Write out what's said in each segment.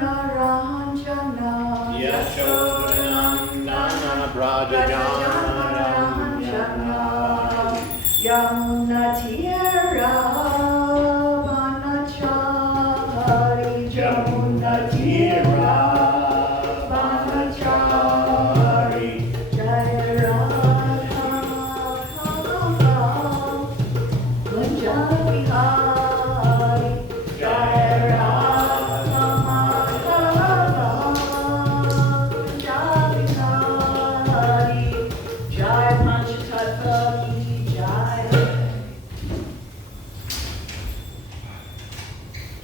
Ranjana Yashodanandana Brajajanaranja Yamunatira Vanachari Yamunatira Vanachari Jaya Radha Kunjana Vihari Jaya Radha Kunjana Vihari Jaya Panchatattva Ki Jaya.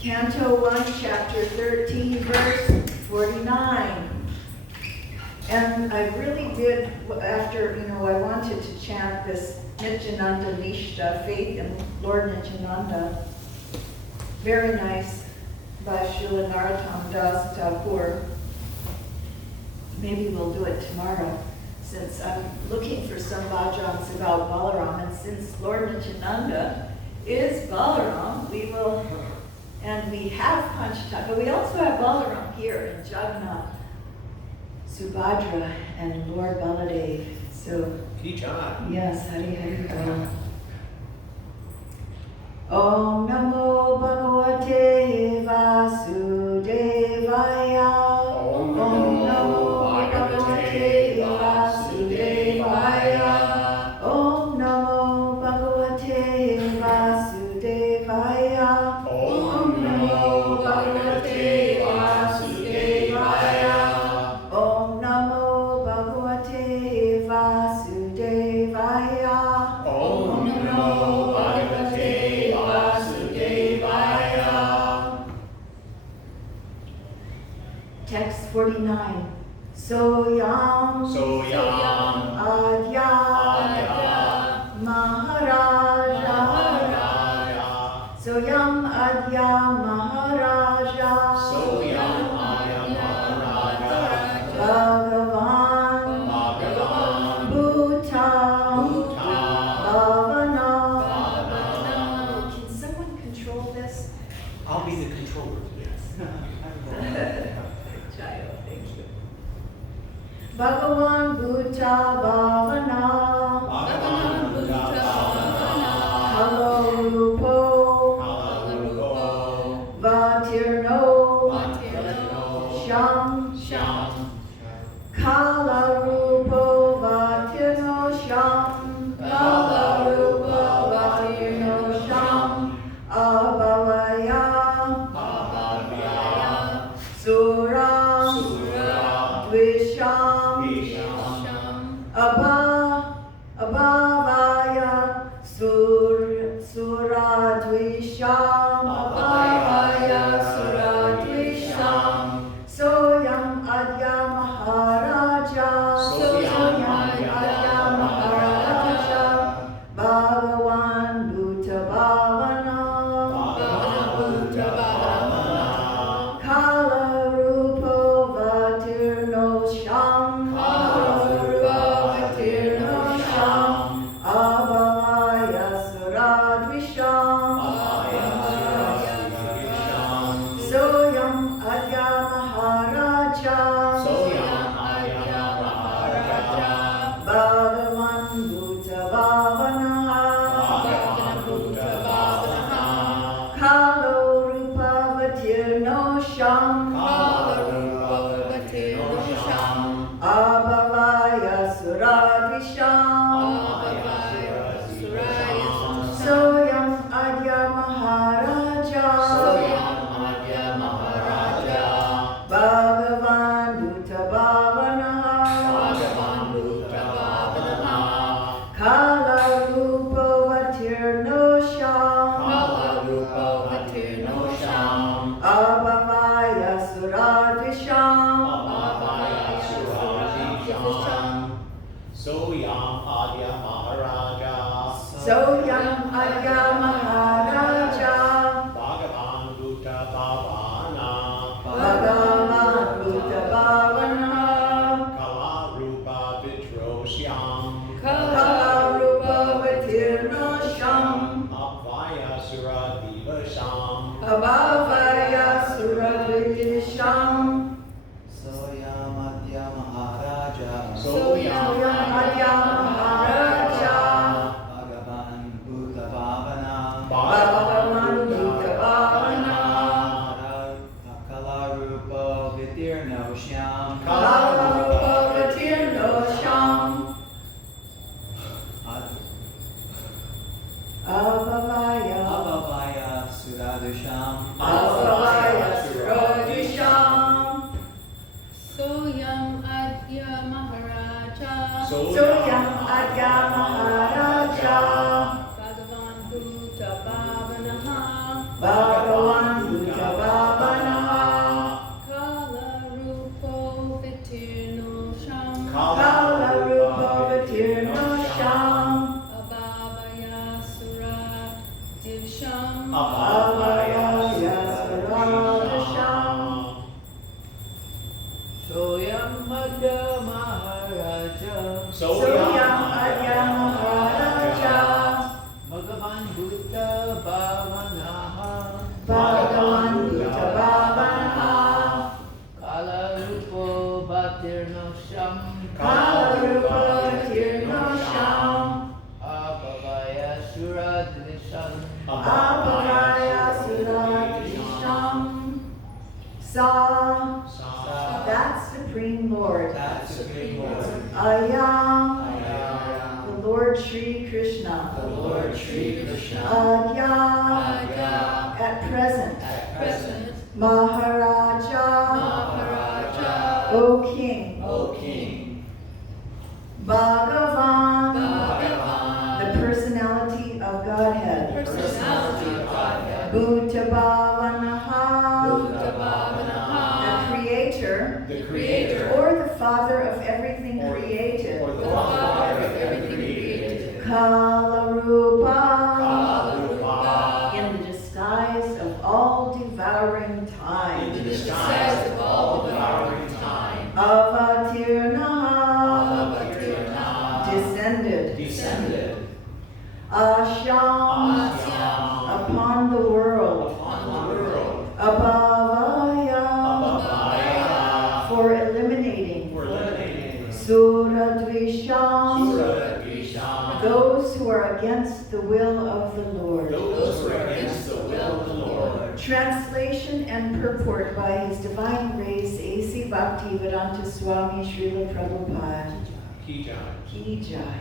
Canto 1, Chapter 13, verse 49. And I really did, after, I wanted to chant this Nityananda Nishta, faith in Lord Nityananda. Very nice, by Srila Narottam Das Thakur. Maybe we'll do it tomorrow, since I'm looking for some bhajans about Balaram, and since Lord Nityananda is Balaram, we will, and we have Panchatattva, but we also have Balaram here in Jagannath, Subhadra, and Lord Baladev. So, yes, Hari Hari Bol. Om Namo Bhagavate Vasudevaya. Om Namo Bhagavate Vasudevaya. Om Namo Bhagavate Vasudevaya. Om Namo Bhagavate Vasudevaya. Om Namo Bhagavate Vasudevaya. Om Namo Bhagavate Vasudevaya. Text 49. Soyam Adya Maharaja. Soyam Adya Maharaja. Bhagavan Bhuta Bhavana. Can someone control this? I'll be the controller. Yes. Jayo, thank you. Bhagavan Bhuta Bhavana. Halo Rupo Vatirno Sham. Kala Rupo Vatirno Sham. Kala Rupo Vatirno Sham. Abhavaya Sura Dvisham. Abhavaya Sura Dvisham. Abhavaya Sura Dvisham. Soyam Adya Maharaja. Soyam Adya Maharaja. Bhagavan Bhuta Bhavana. Kala Rupo Vatirno Sham. Abhavaya Sura Dvisham. Soyam Adya Maharaja. Bhagavan Bhuta Bhavana. Kalo Rupa Vatirno Sham. Abhavaya Sura Dvisham. Soyam Adya Maharaja. Bhagavan Bhuta Bhavana. Kala Rupa Vatirno Sham. Abhavaya Sura Dvisham. Soyam Adya Maharaja. Soyam Adya Maharaja. Bhagavan Bhuta Bhavana. Bhagavan Bhuta Bhavana. Kala Rupa Vitrosyam. Kala Rupa Vatirno Sham. Abhaya Sura Divasham. Abhavaya Sura Dvisham. Vatirnosham. Kalarupa Vatirnosham. Abhavaya. Abhavaya Suradusham. Abhavaya Suradisham. Soyam Adya Maharaja. Soyam Adya Maharaja. Bhagavan Bhuta Bhavanaha. Bhagavan Bhuta Bhavanaha. Kala Rupo Vitirnosham. Kalarupa Vatirnosham. Abhavaya Sura Divsham. Abhavaya Suradisham. Soyam Madhya Maharaja. Soyam Adya Maharaja. Bhagavan Bhuta Bhavanaha. Bhagavan Bhuta Bhavanaha. Kala Rupo Bhatirnosham. Kalarupa Vatirnosham. Abhavaya Suradnisham. Abhavaya Suradisham. Sa, that Supreme Lord. That Supreme Lord. Ayam, Ayam. the Lord Shri Krishna. The Lord Shri Krishna. Adya, Adya. at present. At Present. Maharaja, Maharaja. O King. O King. Bhagavan, Bhagavan. the personality of Godhead. Personality of Godhead. Bhuta Bhavanaha, Bhuta Bhavanaha. the Creator, The Creator. or the Father of everything created. Or The Father of everything created. Kalarupa, Kalarupa. in the disguise of all devouring time. In In the disguise of all devouring time. Avatirnaha, Avatirnaha. descended. Descended. Asham, Asyam. upon the world. Upon the world. Abhavaya, Abhavaya. for eliminating. For eliminating. Suradvisham, Suradvisham. those who are against the will of the Lord. Those who are against the will of the Lord. Translation and purport by His Divine Grace A.C. Bhaktivedanta Swami Srila Prabhupada. Ki Jai.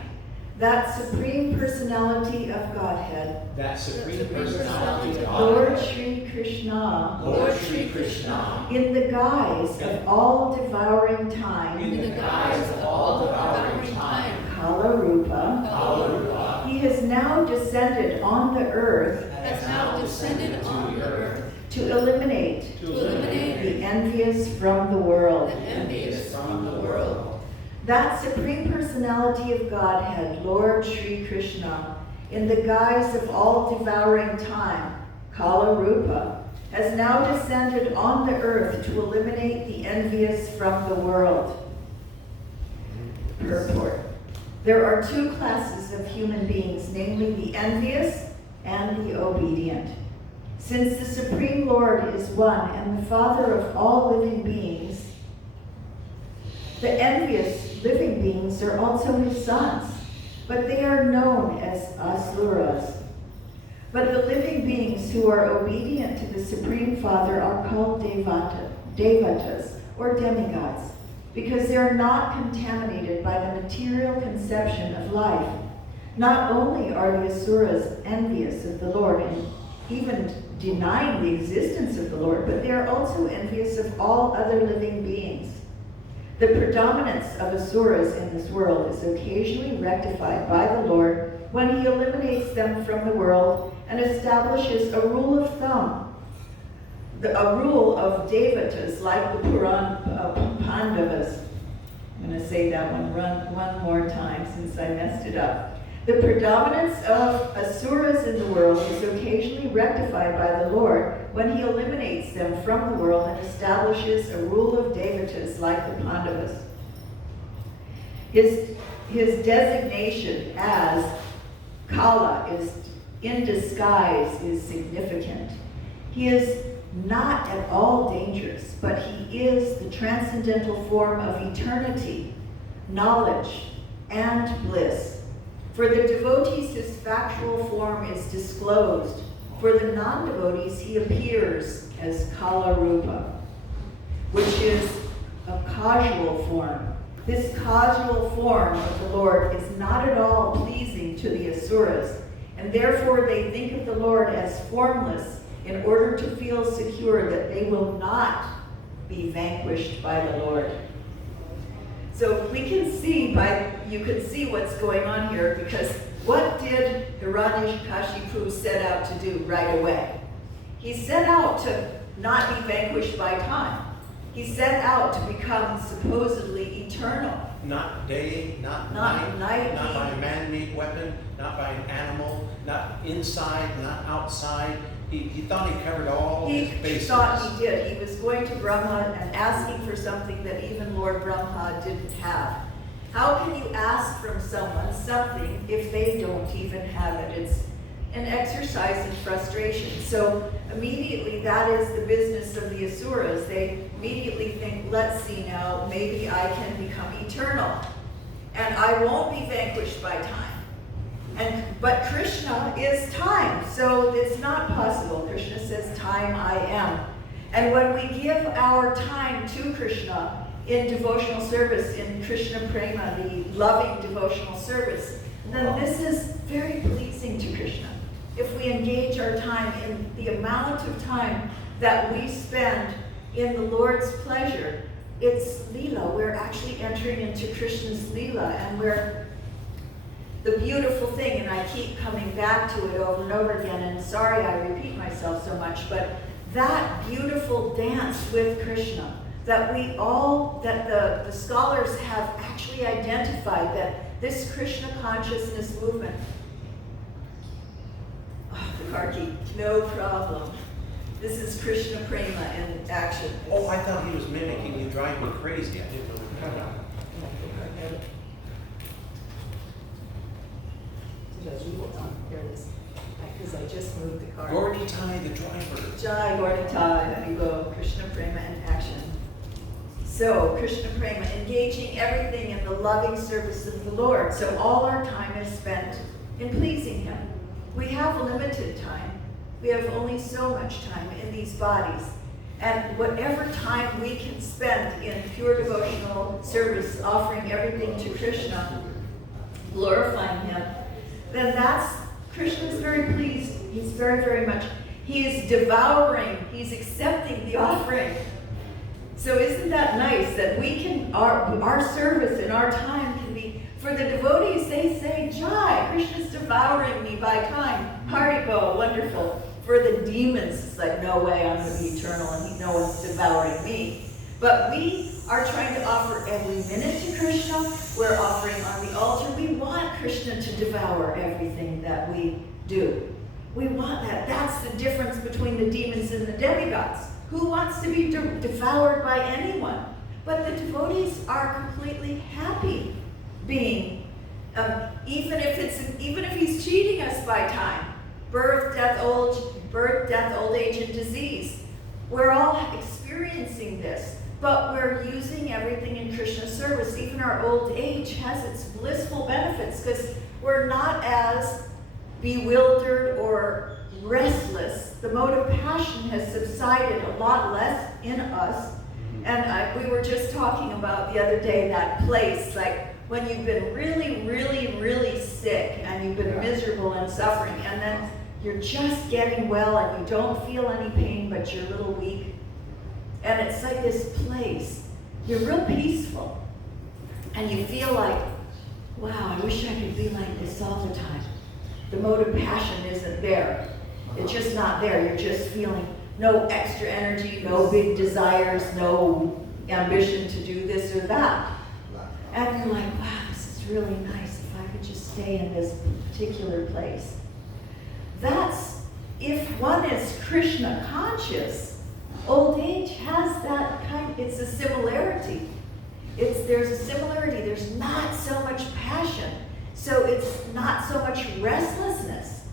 That Supreme Personality of Godhead, That Supreme Personality of Lord God. Shri Krishna, Lord Shri Krishna. in the guise of all devouring time, In the guise of all devouring time. Kalarupa, Kalarupa. He has now descended on the earth Has now descended on the earth. to eliminate To eliminate the envious from the world. the envious from the world. That Supreme Personality of Godhead, Lord Shri Krishna, in the guise of all devouring time, Kalarupa, has now descended on the earth to eliminate the envious from the world. Purport. There are two classes of human beings, namely the envious and the obedient. Since the Supreme Lord is one and the Father of all living beings, the envious living beings are also His sons, but they are known as asuras. But the living beings who are obedient to the Supreme Father are called devatas, or demigods, because they are not contaminated by the material conception of life. Not only are the asuras envious of the Lord and even denying the existence of the Lord, but they are also envious of all other living beings. The predominance of asuras in this world is occasionally rectified by the Lord when He eliminates them from the world and establishes a rule of thumb, a rule of devatas like the Pandavas. I'm going to say that one more time since I messed it up. The predominance of asuras in the world is occasionally rectified by the Lord when He eliminates them from the world and establishes a rule of devatas like the Pandavas. His designation as Kala is in disguise is significant. He is not at all dangerous, but He is the transcendental form of eternity, knowledge, and bliss. For the devotees, His factual form is disclosed. For the non-devotees, He appears as Kala Rupa, which is a causal form. This causal form of the Lord is not at all pleasing to the Asuras, and therefore they think of the Lord as formless in order to feel secure that they will not be vanquished by the Lord. So we can see you can see what's going on here, because what did Hiranyakashipu set out to do right away? He set out to not be vanquished by time. He set out to become supposedly eternal. Not day, not night, not by a man-made weapon, not by an animal, not inside, not outside. He thought he covered all his bases. He thought he did. He was going to Brahma and asking for something that even Lord Brahma didn't have. How can you ask from someone something if they don't even have it? It's an exercise in frustration. So immediately that is the business of the Asuras. They immediately think, let's see now, maybe I can become eternal. And I won't be vanquished by time. But Krishna is time, so it's not possible. Krishna says, time I am. And when we give our time to Krishna in devotional service, in Krishna Prema, the loving devotional service, then this is very pleasing to Krishna. If we engage our time in the amount of time that we spend in the Lord's pleasure, it's Leela. We're actually entering into Krishna's Leela, and we're the beautiful thing, and I keep coming back to it over and over again, and sorry I repeat myself so much, but that beautiful dance with Krishna that the scholars have actually identified, that this Krishna consciousness movement, the car key, no problem. This is Krishna Prema in action. Oh, I thought he was mimicking you, driving me crazy. I didn't know what that was. Here it is. Because I just moved the car. Gordy Tai, the driver. Jai Gordy Tai, there you go. Krishna Prema in action. So, Krishna Prema, engaging everything in the loving service of the Lord. So all our time is spent in pleasing Him. We have limited time. We have only so much time in these bodies. And whatever time we can spend in pure devotional service, offering everything to Krishna, glorifying Him, then Krishna is very pleased. He's very, very much, He is devouring, He's accepting the offering. So isn't that nice that we can, our service and our time can be, for the devotees, they say, Jai, Krishna's devouring me by time. Hariko, wonderful. For the demons, it's like, no way, I'm going to be eternal and no one's devouring me. But we are trying to offer every minute to Krishna. We're offering on the altar. We want Krishna to devour everything that we do. We want that. That's the difference between the demons and the demigods. Who wants to be devoured by anyone? But the devotees are completely happy being, even if he's cheating us by time, birth, death, old age, and disease. We're all experiencing this, but we're using everything in Krishna's service. Even our old age has its blissful benefits because we're not as bewildered or restless. The mode of passion has subsided a lot less in us. And we were just talking about the other day that place, like when you've been really, really, really sick and you've been miserable and suffering, and then you're just getting well and you don't feel any pain, but you're a little weak. And it's like this place. You're real peaceful. And you feel like, wow, I wish I could be like this all the time. The mode of passion isn't there. It's just not there. You're just feeling no extra energy, no big desires, no ambition to do this or that. And you're like, wow, this is really nice if I could just stay in this particular place. That's, if one is Krishna conscious, old age has that it's a similarity. There's a similarity. There's not so much passion. So it's not so much restlessness.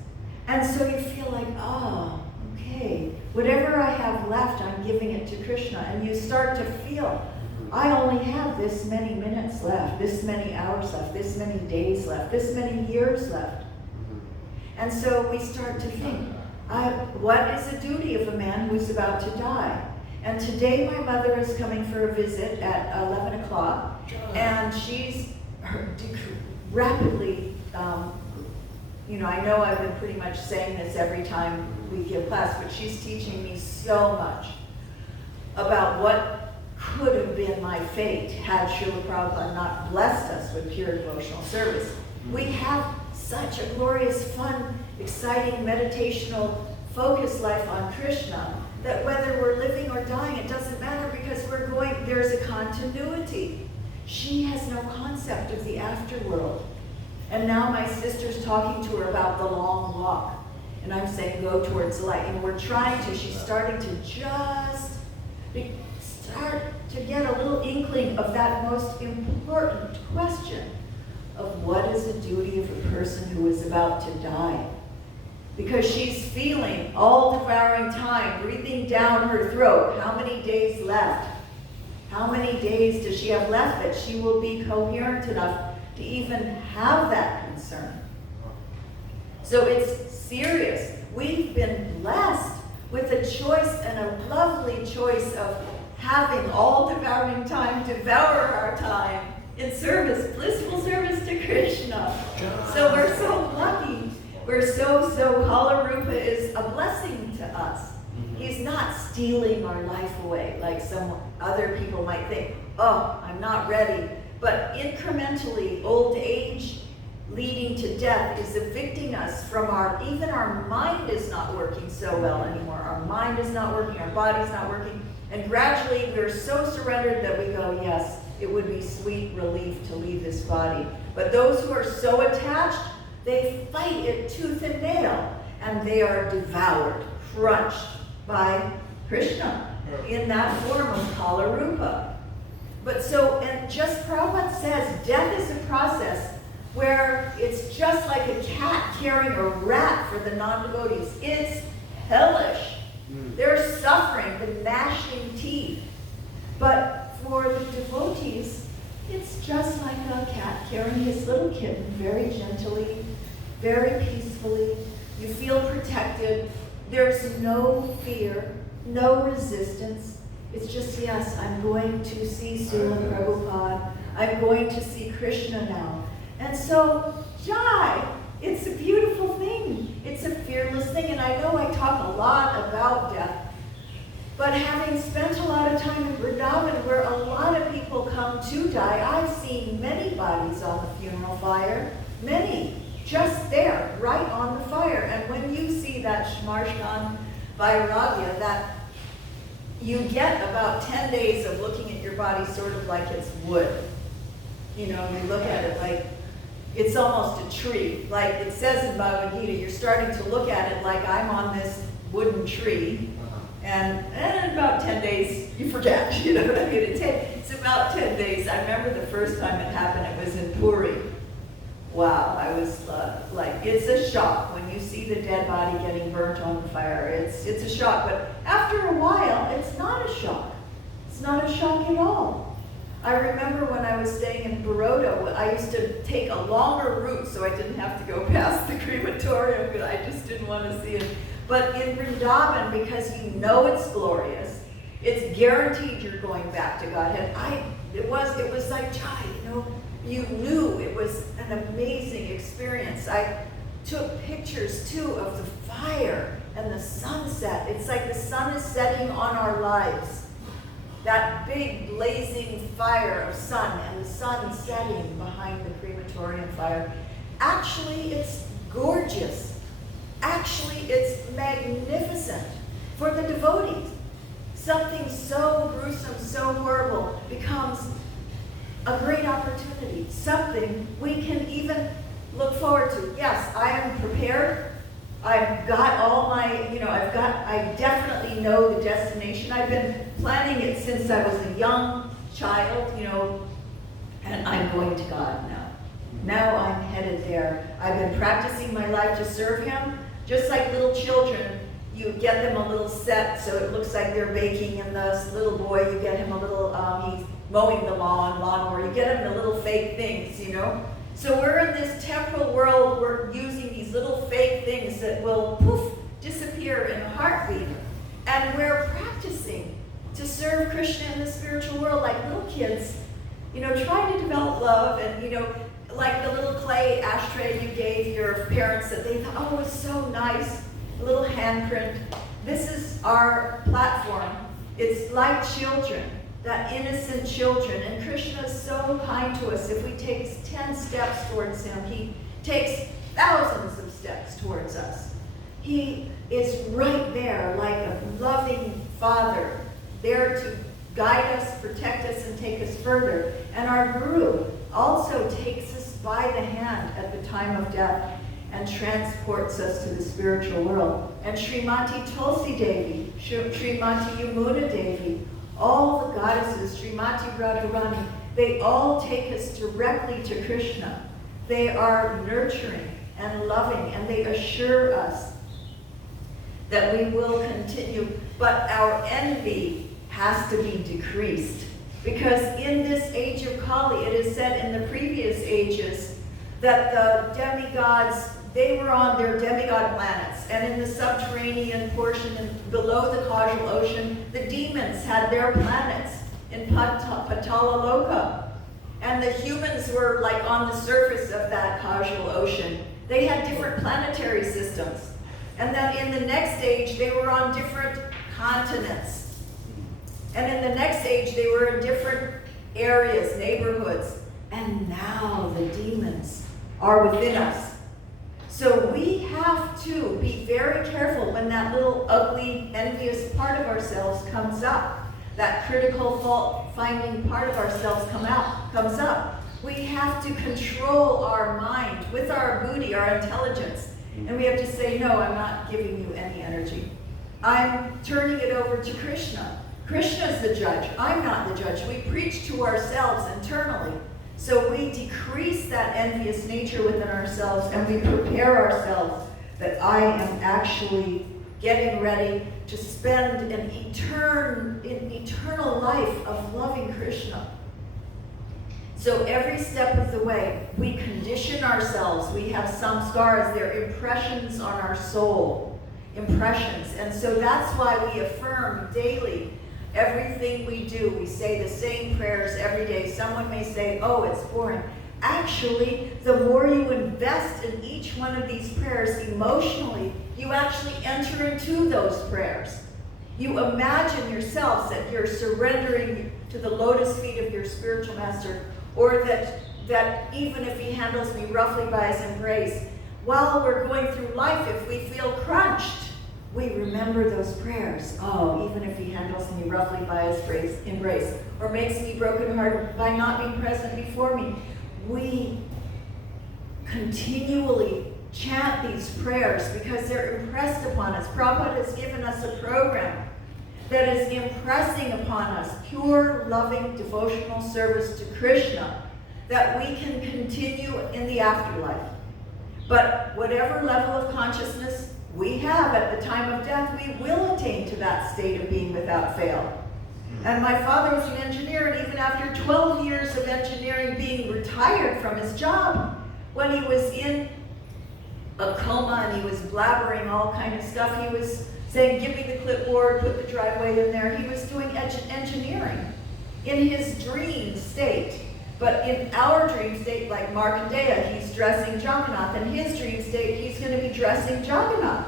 And so you feel like, oh, okay, whatever I have left, I'm giving it to Krishna. And you start to feel, I only have this many minutes left, this many hours left, this many days left, this many years left. And so we start to think, what is the duty of a man who's about to die? And today my mother is coming for a visit at 11 o'clock, and she's rapidly, I know I've been pretty much saying this every time we give class, but she's teaching me so much about what could have been my fate had Srila Prabhupada not blessed us with pure devotional service. We have such a glorious, fun, exciting, meditational, focused life on Krishna that whether we're living or dying, it doesn't matter because there's a continuity. She has no concept of the afterworld. And now my sister's talking to her about the long walk. And I'm saying, go towards the light. And we're trying to, she's starting to just start to get a little inkling of that most important question of what is the duty of a person who is about to die. Because she's feeling all-devouring time breathing down her throat. How many days left? How many days does she have left that she will be coherent enough to even have that concern? So it's serious. We've been blessed with a choice and a lovely choice of having all-devouring time devour our time in service, blissful service to Krishna. So we're so lucky. We're so Kala Rupa is a blessing to us. He's not stealing our life away like some other people might think. Oh, I'm not ready. But incrementally, old age leading to death is evicting us from even our mind is not working so well anymore. Our mind is not working, our body's not working. And gradually we're so surrendered that we go, yes, it would be sweet relief to leave this body. But those who are so attached, they fight it tooth and nail, and they are devoured, crunched by Krishna in that form of Kala Rupa. But and just Prabhupada says, death is a process where it's just like a cat carrying a rat for the non-devotees. It's hellish. They're suffering, the gnashing teeth. But for the devotees, it's just like a cat carrying his little kitten very gently, very peacefully. You feel protected. There's no fear, no resistance. It's just, yes, I'm going to see Srila Prabhupada. I'm going to see Krishna now. And so, Jai, it's a beautiful thing. It's a fearless thing. And I know I talk a lot about death. But having spent a lot of time in Vrindavan where a lot of people come to die, I've seen many bodies on the funeral fire. Many. Just there, right on the fire. And when you see that Shmarshan Vairagya, that you get about 10 days of looking at your body sort of like it's wood. You look at it like it's almost a tree. Like it says in Bhagavad Gita, you're starting to look at it like I'm on this wooden tree. And in about 10 days, you forget, you know what I mean? It's about 10 days. I remember the first time it happened, it was in Puri. Wow, I was like, it's a shock when you see the dead body getting burnt on the fire. It's a shock, but after a while, it's not a shock. It's not a shock at all. I remember when I was staying in Baroda, I used to take a longer route so I didn't have to go past the crematorium, because I just didn't want to see it. But in Vrindavan, because you know it's glorious, it's guaranteed you're going back to Godhead. It was like Jai, you knew it was an amazing experience. I took pictures too of the fire and the sunset. It's like the sun is setting on our lives. That big blazing fire of sun and the sun setting behind the crematorium fire. Actually, it's gorgeous. Actually, it's magnificent for the devotees. Something so gruesome, so horrible becomes a great opportunity, something we can even look forward to. Yes, I am prepared. I've got all my, I definitely know the destination. I've been planning it since I was a young child, and I'm going to God now. Now I'm headed there. I've been practicing my life to serve Him, just like little children. You get them a little set so it looks like they're baking, and this little boy, you get him a little, he's mowing the lawnmower, you get him the little fake things, So we're in this temporal world, we're using these little fake things that will, poof, disappear in a heartbeat. And we're practicing to serve Krishna in the spiritual world like little kids. Try to develop love and, like the little clay ashtray you gave your parents that they thought, oh, it was so nice, a little handprint. This is our platform. It's like children, that innocent children. And Krishna is so kind to us. If we take 10 steps towards him, he takes thousands of steps towards us. He is right there like a loving father, there to guide us, protect us, and take us further. And our Guru also takes us by the hand at the time of death and transports us to the spiritual world. And Srimati Tulsi Devi, Srimati Yamuna Devi, all the goddesses, Srimati Radharani, they all take us directly to Krishna. They are nurturing and loving, and they assure us that we will continue. But our envy has to be decreased. Because in this age of Kali, it is said in the previous ages that the demigods, they were on their demigod planets. And in the subterranean portion and below the causal ocean, the demons had their planets in Patala Loka. And the humans were like on the surface of that causal ocean. They had different planetary systems. And then in the next age, they were on different continents. And in the next age, they were in different areas, neighborhoods. And now the demons are within us. So we have to be very careful when that little ugly, envious part of ourselves comes up. That critical fault-finding part of ourselves comes up. We have to control our mind with our buddhi, our intelligence. And we have to say, no, I'm not giving you any energy. I'm turning it over to Krishna. Krishna's the judge. I'm not the judge. We preach to ourselves internally. So we decrease that envious nature within ourselves and we prepare ourselves that I am actually getting ready to spend an eternal life of loving Krishna. So every step of the way, we condition ourselves. We have samskaras, they're impressions on our soul. Impressions. And so that's why we affirm daily everything we do. We say the same prayers every day. Someone may say, oh, it's boring. Actually, the more you invest in each one of these prayers emotionally, you actually enter into those prayers. You imagine yourselves that you're surrendering to the lotus feet of your spiritual master, or that even if he handles me roughly by his embrace, while we're going through life, if we feel crunched, we remember those prayers. Oh, even if he handles me roughly by his embrace, or makes me brokenhearted by not being present before me, we continually chant these prayers because they're impressed upon us. Prabhupada has given us a program that is impressing upon us pure, loving, devotional service to Krishna that we can continue in the afterlife. But whatever level of consciousness we have at the time of death, we will attain to that state of being without fail. And my father was an engineer, and even after 12 years of engineering, being retired from his job, when he was in a coma and he was blabbering all kind of stuff, he was saying, give me the clipboard, put the driveway in there. He was doing engineering in his dream state. But in our dream state, like Markandeya, he's dressing Jagannath. In his dream state, he's going to be dressing Jagannath.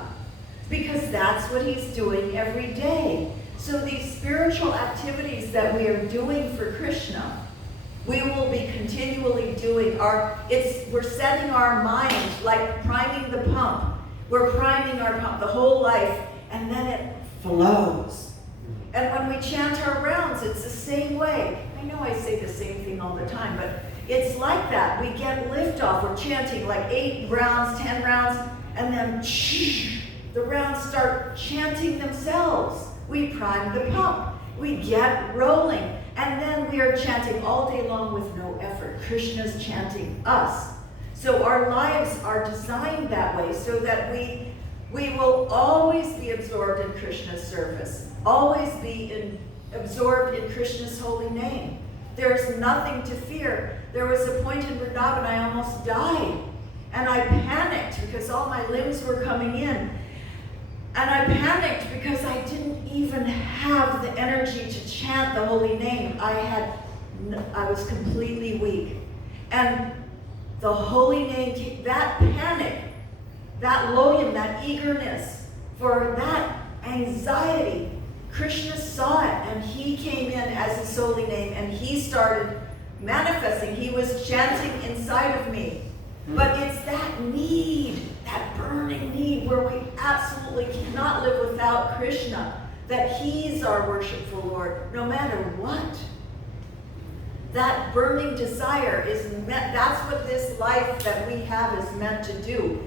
Because that's what he's doing every day. So these spiritual activities that we are doing for Krishna, we will be continually doing. We're setting our mind like priming the pump. We're priming our pump the whole life, and then it flows. And when we chant our rounds, it's the same way. I know I say the same thing all the time, but it's like that. We get liftoff. We're chanting like 8 rounds, 10 rounds, and then the rounds start chanting themselves. We prime the pump. We get rolling. And then we are chanting all day long with no effort. Krishna's chanting us. So our lives are designed that way so that we will always be absorbed in Krishna's service. Always be absorbed in Krishna's holy name. There's nothing to fear. There was a point in Vrindavan I almost died. And I panicked because all my limbs were coming in. And I panicked because I didn't even have the energy to chant the holy name. I was completely weak. And the holy name, that panic, that loyam, that eagerness for that anxiety, Krishna saw it, and he came in as his holy name, and he started manifesting. He was chanting inside of me. But it's that need, that burning need, where we absolutely cannot live without Krishna, that he's our worshipful Lord, no matter what. That burning desire is meant, that's what this life that we have is meant to do.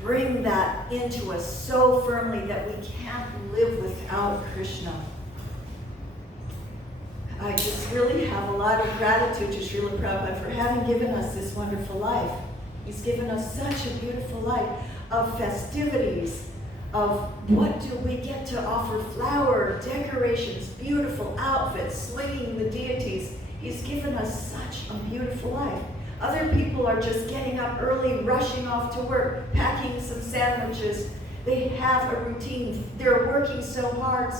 Bring that into us so firmly that we can't live without Krishna. I just really have a lot of gratitude to Srila Prabhupada for having given us this wonderful life. He's given us such a beautiful life of festivities, of what do we get to offer, flower, decorations, beautiful outfits, swinging the deities. He's given us such a beautiful life. Other people are just getting up early, rushing off to work, packing some sandwiches. They have a routine. They're working so hard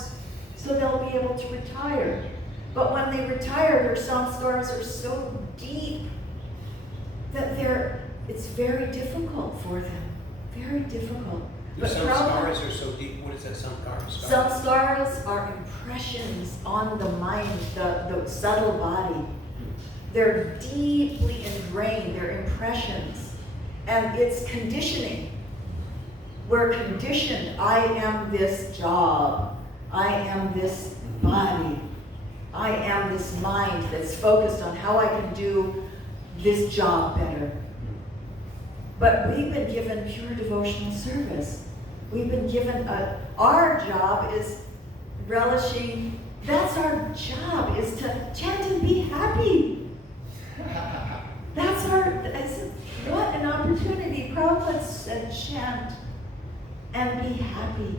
so they'll be able to retire. But when they retire, their samskaras are so deep that it's very difficult for them. Very difficult. Your samskaras are so deep. What is that samskara? Samskaras are impressions on the mind, the subtle body. They're deeply ingrained, they're impressions. And it's conditioning. We're conditioned. I am this job. I am this body. I am this mind that's focused on how I can do this job better. But we've been given pure devotional service. We've been given our job is relishing. That's our job, is to chant and be happy. What an opportunity. Prabhupada said chant and be happy.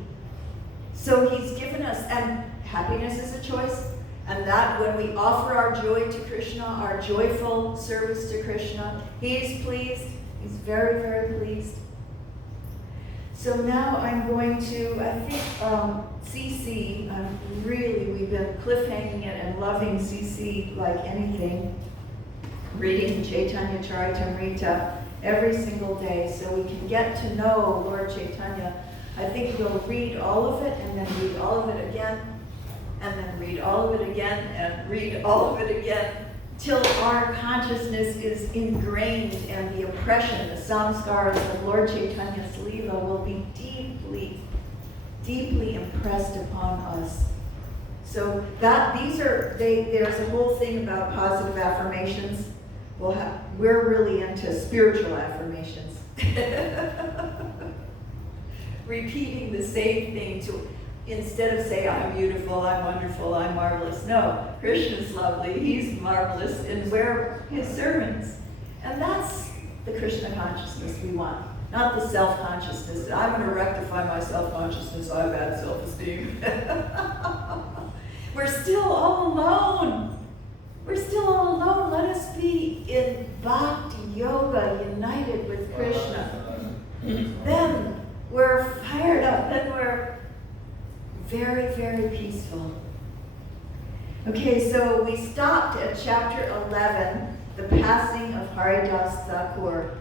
So he's given us, and happiness is a choice. And that when we offer our joy to Krishna, our joyful service to Krishna, he's pleased. He's very, very pleased. So now I'm going to, I think, CC, we've been cliffhanging it and loving CC like anything. Reading Chaitanya Charitamrita every single day so we can get to know Lord Chaitanya. I think we'll read all of it and then read all of it again and then read all of it again and read all of it again till our consciousness is ingrained and the impression, the samskaras of Lord Chaitanya's Leela will be deeply, deeply impressed upon us. So there's a whole thing about positive affirmations. We're really into spiritual affirmations. Repeating the same thing instead of saying, I'm beautiful, I'm wonderful, I'm marvelous. No, Krishna's lovely, he's marvelous, and we're his servants. And that's the Krishna consciousness we want, not the self-consciousness. I'm going to rectify my self-consciousness, I have bad self-esteem. We're still all alone. We're still all alone. Let us be in bhakti yoga, united with Krishna. Then we're fired up. Then we're very, very peaceful. Okay, so we stopped at chapter 11, the passing of Haridas Thakur.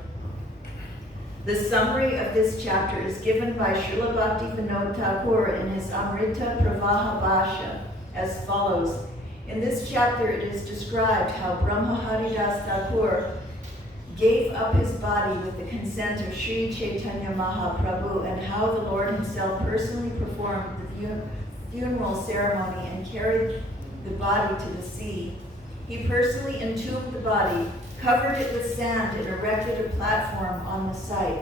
The summary of this chapter is given by Srila Bhaktivinoda Thakur in his Amrita Pravaha Bhasha as follows. In this chapter, it is described how Brahma Haridas Thakur gave up his body with the consent of Sri Chaitanya Mahaprabhu and how the Lord himself personally performed the funeral ceremony and carried the body to the sea. He personally entombed the body, covered it with sand, and erected a platform on the site.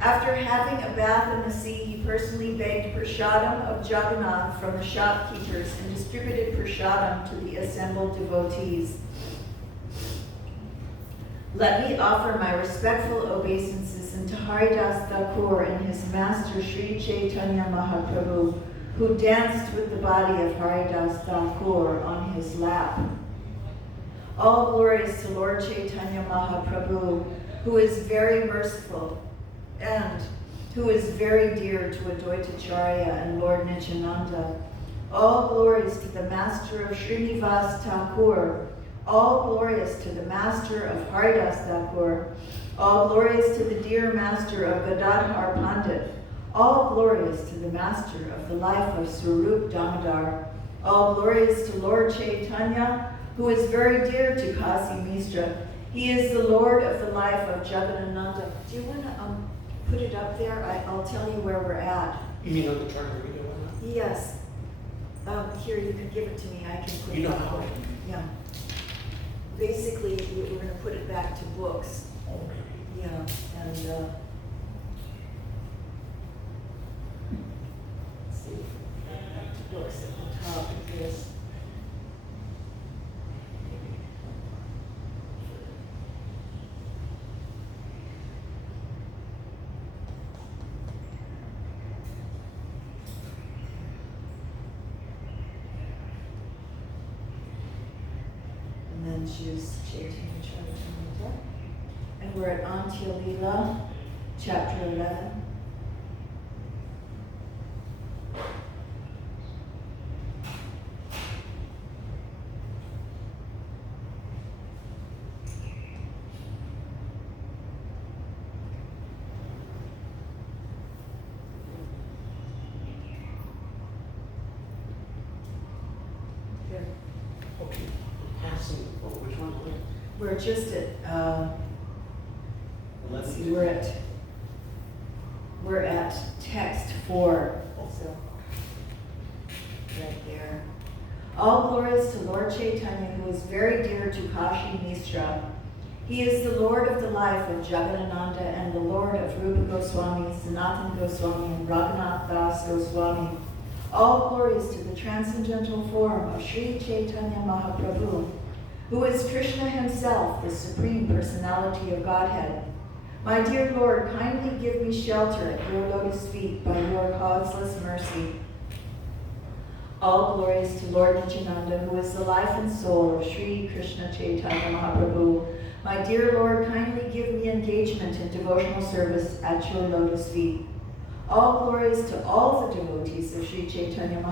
After having a bath in the sea, he personally begged prasadam of Jagannath from the shopkeepers and distributed prasadam to the assembled devotees. Let me offer my respectful obeisances unto Haridas Thakur and his master Sri Chaitanya Mahaprabhu, who danced with the body of Haridas Thakur on his lap. All glories to Lord Chaitanya Mahaprabhu, who is very merciful, and who is very dear to Advaitacharya and Lord Nityananda. All glories to the Master of Srinivas Thakur. All glorious to the Master of Haridas Thakur. All glorious to the dear Master of Gadadhar Pandit. All glorious to the Master of the life of Swarup Damodar. All glorious to Lord Chaitanya, who is very dear to Kasi Misra. He is the Lord of the life of Jagadananda. Do you want to put it up there? I'll tell you where we're at. You mean on the chart or read it or not? Yes. Here, you can give it to me. I can put You it know up how? there. Yeah. Basically, we're going to put it back to books. Okay. Yeah, and let's see, back to books at the top of this. And then choose Chaitanya Charitamrita. And we're at Antya Lila, chapter 11. Here. Okay. Passing, oh, which one? We're just at, let's see, we're at text 4, so, right there. All glories to Lord Chaitanya, who is very dear to Kashi Misra. He is the Lord of the life of Jagadananda and the Lord of Rupa Goswami, Sanatan Goswami, and Raghunath Das Goswami. All glories to the transcendental form of Sri Chaitanya Mahaprabhu, who is Krishna himself, the Supreme Personality of Godhead. My dear Lord, kindly give me shelter at your lotus feet by your causeless mercy. All glories to Lord Nityananda, who is the life and soul of Sri Krishna Chaitanya Mahaprabhu. My dear Lord, kindly give me engagement in devotional service at your lotus feet. All glories to all the devotees of Sri Chaitanya Mahaprabhu.